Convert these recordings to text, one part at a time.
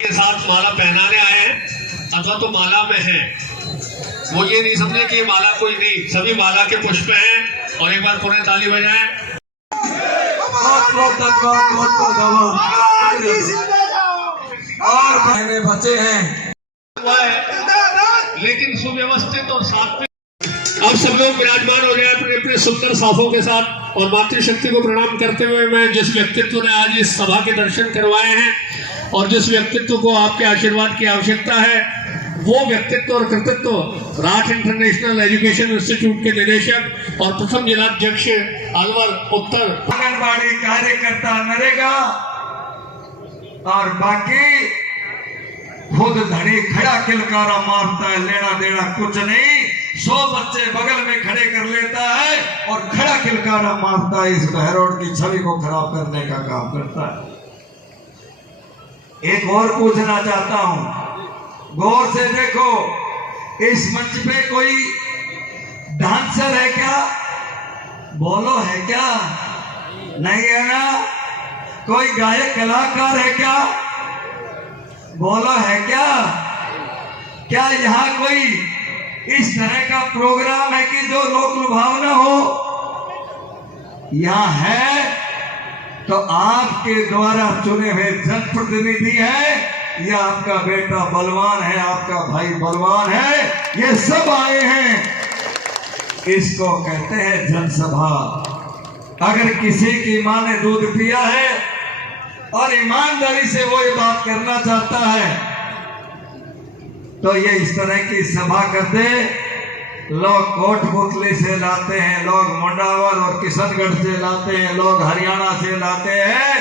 के साथ माला पहनाने आए हैं अथवा तो माला में हैं, वो ये नहीं समझे कि माला कोई नहीं, सभी माला के पुष्प हैं। और एक बार पुणे ताली बजाएं। और बहने बचे हैं, लेकिन सुव्यवस्थित और सात्विक। अब सब लोग विराजमान हो जाए अपने अपने सुंदर साफों के साथ। और मातृशक्ति को प्रणाम करते हुए मैं जिस व्यक्तित्व ने आज इस सभा के दर्शन करवाए हैं और जिस व्यक्तित्व को आपके आशीर्वाद की आवश्यकता है, वो व्यक्तित्व और कृतित्व राठ इंटरनेशनल एजुकेशन इंस्टीट्यूट के निदेशक और प्रथम जिलाध्यक्ष अलवर उत्तर आंगनबाड़ी कार्यकर्ता नरेगा और बाकी खुद धड़ी खड़ा किलकारा मारता है, लेना देना कुछ नहीं। 100 बच्चे बगल में खड़े कर लेता है और खड़ा किलकारा मारता है, इस बहरोड की छवि को खराब करने का काम करता है। एक और पूछना चाहता हूं, गौर से देखो, इस मंच पे कोई डांसर है क्या? बोलो, है क्या? नहीं है ना? कोई गायक कलाकार है क्या? बोलो, है क्या? क्या यहाँ कोई इस तरह का प्रोग्राम है कि जो लोक लुभावना हो? यहाँ है तो आपके द्वारा चुने हुए जनप्रतिनिधि है, या आपका बेटा बलवान है, आपका भाई बलवान है, ये सब आए हैं। इसको कहते हैं जनसभा। अगर किसी की मां ने दूध पिया है और ईमानदारी से वो ये बात करना चाहता है तो ये इस तरह की सभा करते। लोग कोटपुतली से लाते हैं, लोग मुंडावर और किशनगढ़ से लाते हैं, लोग हरियाणा से लाते हैं।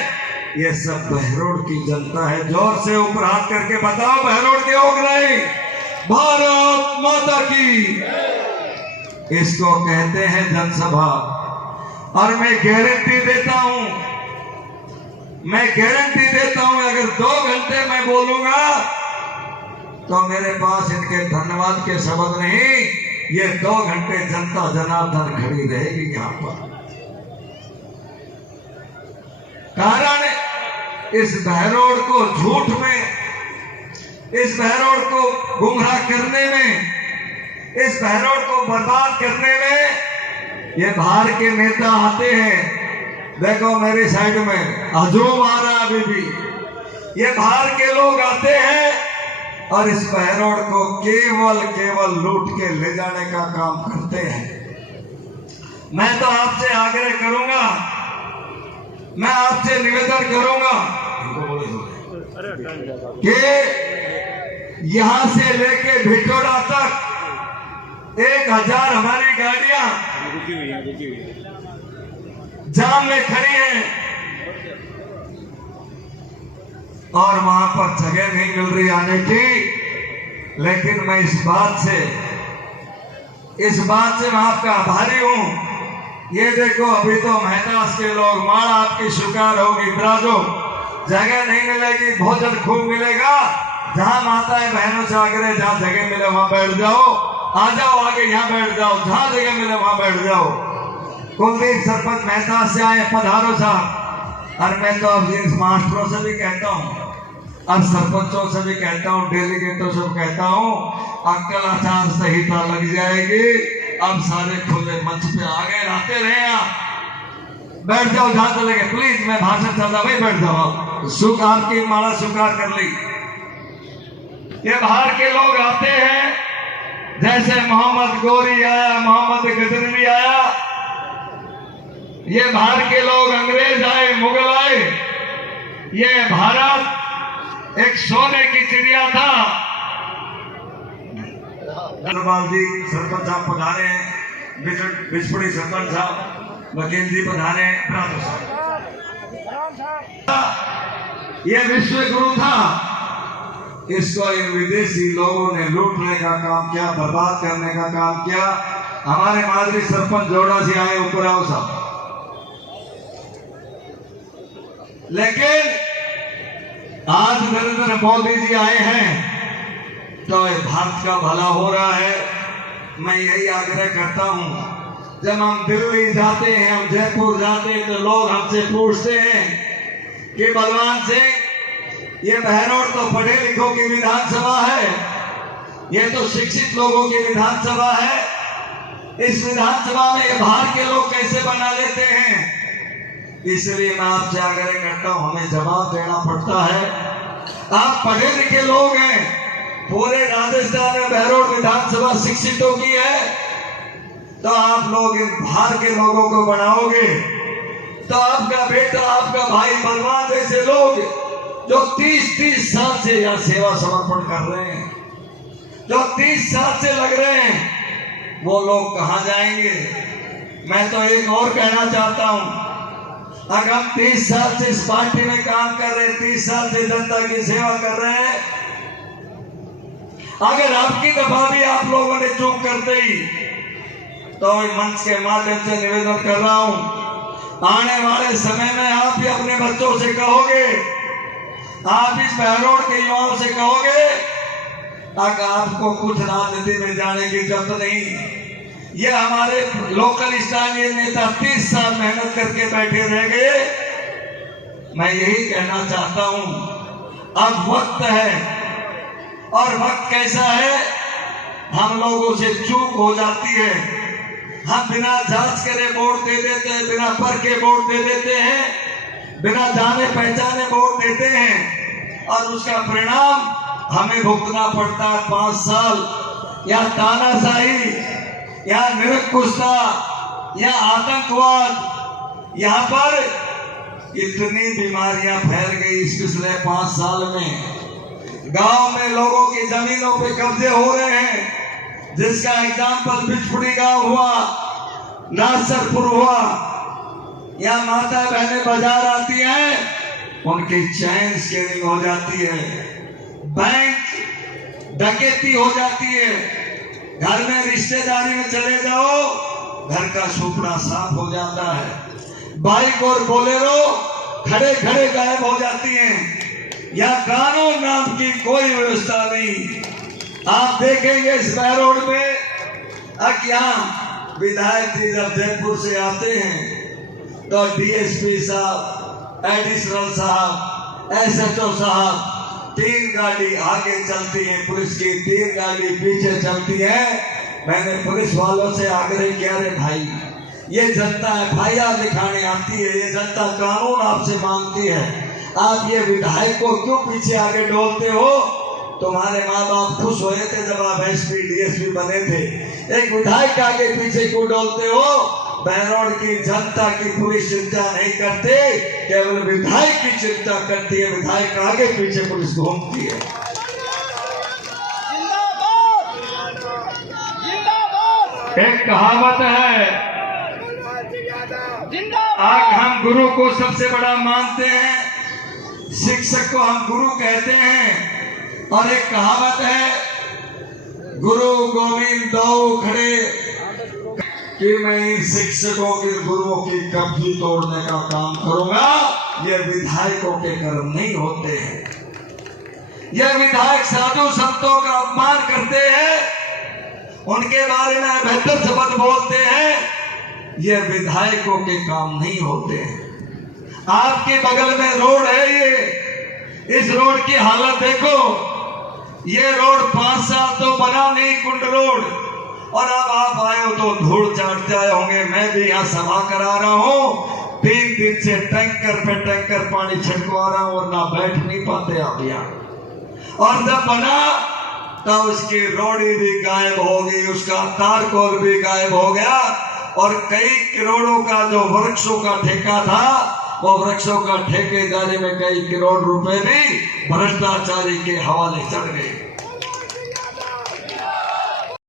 ये सब बहरोड की जनता है। जोर से ऊपर हाथ करके बताओ, बहरोड के हो गए, भारत माता की। इसको कहते हैं जनसभा। और मैं गारंटी देता हूं, अगर 2 घंटे मैं बोलूंगा तो मेरे पास इनके धन्यवाद के शब्द नहीं, ये 2 घंटे जनता जनार्दन खड़ी रहेगी यहां पर। कारण इस बहरोड को झूठ में, इस बहरोड को गुमराह करने में, इस बहरोड को बर्बाद करने में ये बाहर के नेता आते हैं। देखो मेरी साइड में हजूम आ रहा अभी भी। ये बाहर के लोग आते हैं और इस बहरोड को केवल लूट के ले जाने का काम करते हैं। मैं तो आपसे आग्रह करूंगा, मैं आपसे निवेदन करूंगा कि यहां से लेके भिटोड़ा तक 1000 हमारी गाड़ियां जाम में खड़ी हैं और वहां पर जगह नहीं मिल रही आने की। लेकिन मैं इस बात से मैं आपका आभारी हूं। ये देखो, अभी तो मेहतास के लोग, माँ आपकी शुकार होगी, ब्राजो जगह नहीं मिलेगी, भोजन खूब मिलेगा। जहां माता है बहनों से आग्रह, जहां जगह मिले वहां बैठ जाओ, आ जाओ आगे, यहाँ बैठ जाओ, जहां जगह मिले वहां बैठ जाओ। कुलदीप सरपंच मेहतास से आए, पधारो साहब। और मैं तो अब इन मास्टरों से भी कहता हूँ, अब सरपंचों से भी कहता हूँ, डेलीगेटों से कहता हूँ, अक्कल आचार संहिता लग जाएगी। अब सारे खुले मंच पे आ गए, आते रहे आप, बैठ जाओ जहां चले गए। प्लीज, मैं भाषण चल रहा, भाई बैठ जाओ। सुख आपकी माला स्वीकार कर ली। ये बाहर के लोग आते हैं, जैसे मोहम्मद गोरी आया, मोहम्मद गजनवी आया। ये बाहर के लोग, अंग्रेज आए, मुगल आए। ये भारत एक सोने की चिड़िया था। धन्यवाद जी, सरपंच साहब पधारे, बिस्पड़ी सरपंच साहब, वकील जी पधारे, ये विश्व गुरु था। इसको इन विदेशी लोगों ने लूटने का काम किया, बर्बाद करने का काम किया। हमारे माजरी सरपंच जोड़ा से आए, ऊपर आओ साहब। लेकिन आज नरेंद्र मोदी जी आए हैं तो भारत का भला हो रहा है। मैं यही आग्रह करता हूं, जब हम दिल्ली जाते हैं, हम जयपुर जाते हैं, तो लोग हमसे पूछते हैं कि बलवान सिंह ये बहरोड तो पढ़े लिखों की विधानसभा है, ये तो शिक्षित लोगों की विधानसभा है। इस विधानसभा में ये बाहर के लोग कैसे बना लेते हैं? इसलिए मैं आपसे आग्रह करता हूं, हमें जवाब देना पड़ता है। आप पढ़े लिखे लोग हैं, पूरे राजस्थान में बहरोड विधानसभा शिक्षितों की है, तो आप लोग इन बाहर के लोगों को बनाओगे तो आपका बेटा, आपका भाई, बलवान जैसे लोग जो 30-30 साल से यहाँ सेवा समर्पण कर रहे हैं, जो 30 साल से लग रहे हैं, वो लोग कहां जाएंगे? मैं तो एक और कहना चाहता हूं, अगर हम 30 साल से इस पार्टी में काम कर रहे हैं, 30 साल से जनता की सेवा कर रहे हैं, अगर आपकी दफा भी आप लोगों ने चूक कर दी, तो मंच के माध्यम से निवेदन कर रहा हूं, आने वाले समय में आप भी अपने बच्चों से कहोगे, आप इस बहरोड के युवाओं से कहोगे, अगर आपको कुछ राजनीति में जाने की जरूरत नहीं, ये हमारे लोकल स्थानीय नेता 30 साल मेहनत करके बैठे रह गए। मैं यही कहना चाहता हूं, अब वक्त है, और वक्त कैसा है, हम लोगों से चूक हो जाती है, हम बिना जांच करे वोट दे देते हैं, बिना परखे वोट दे देते हैं, बिना जाने पहचाने वोट देते हैं, और उसका परिणाम हमें भुगतना पड़ता है 5 साल, या तानाशाही, या निरंकुशता, या आतंकवाद। यहाँ पर इतनी बीमारियां फैल गई इस पिछले 5 साल में। गांव में लोगों की जमीनों पे कब्जे हो रहे हैं, जिसका एग्जाम्पल बिचपुड़ी गांव हुआ, नासरपुर हुआ। यहाँ माता बहनें बाजार आती हैं, उनकी चैन स्केलिंग हो जाती है, बैंक डकैती हो जाती है, घर में रिश्तेदारी में चले जाओ, घर का सुपड़ा साफ हो जाता है, बाइक और बोलेरो खड़े खड़े गायब हो जाती हैं। या कानून नाम की कोई व्यवस्था नहीं। आप देखेंगे इस बहरोड में, यहाँ विधायक जी जब जयपुर से आते हैं तो डीएसपी साहब, एडिशनल साहब, एसएचओ साहब, 3 गाड़ी आगे चलती है पुलिस की, 3 गाड़ी पीछे चलती है। मैंने पुलिस वालों से आग्रह किया, रे भाई, ये जनता एफआईआर लिखाने आती है, ये जनता कानून आपसे मांगती है, आप ये विधायक को क्यों पीछे आगे डोलते हो? तुम्हारे माँ बाप खुश हुए थे जब आप एसपी डीएसपी बने थे, एक विधायक आगे पीछे क्यों डोलते हो? बहरोड की जनता की पूरी चिंता नहीं करते, केवल विधायक की चिंता करती है, विधायक आगे पीछे पुलिस घूमती है। एक कहावत है, आज हम गुरु को सबसे बड़ा मानते हैं, शिक्षक को हम गुरु कहते हैं, और एक कहावत है, गुरु गोविंद दो खड़े, कि मैं इन शिक्षकों की, गुरुओं की कब्जी तोड़ने का काम करूंगा। ये विधायकों के कर्म नहीं होते हैं। ये विधायक साधु संतों का अपमान करते हैं, उनके बारे में बेहतर शब्द बोलते हैं, ये विधायकों के काम नहीं होते हैं। आपके बगल में रोड है, ये इस रोड की हालत देखो, ये रोड 5 साल तो बना नहीं, कुंड रोड, और अब आप आए हो तो धूल चाट जाए होंगे। मैं भी यहाँ सभा करा रहा हूँ, 3 दिन से टैंकर पे टैंकर पानी छिड़कवा रहा हूँ, और ना बैठ नहीं पाते आप यहाँ। और जब बना तो उसकी रोडी भी गायब हो गई, उसका तारकोल भी गायब हो गया, और कई करोड़ों का जो वृक्षों का ठेका था, वो वृक्षों का ठेकेदारी में कई करोड़ रुपए भी भ्रष्टाचारी के हवाले चढ़ गए।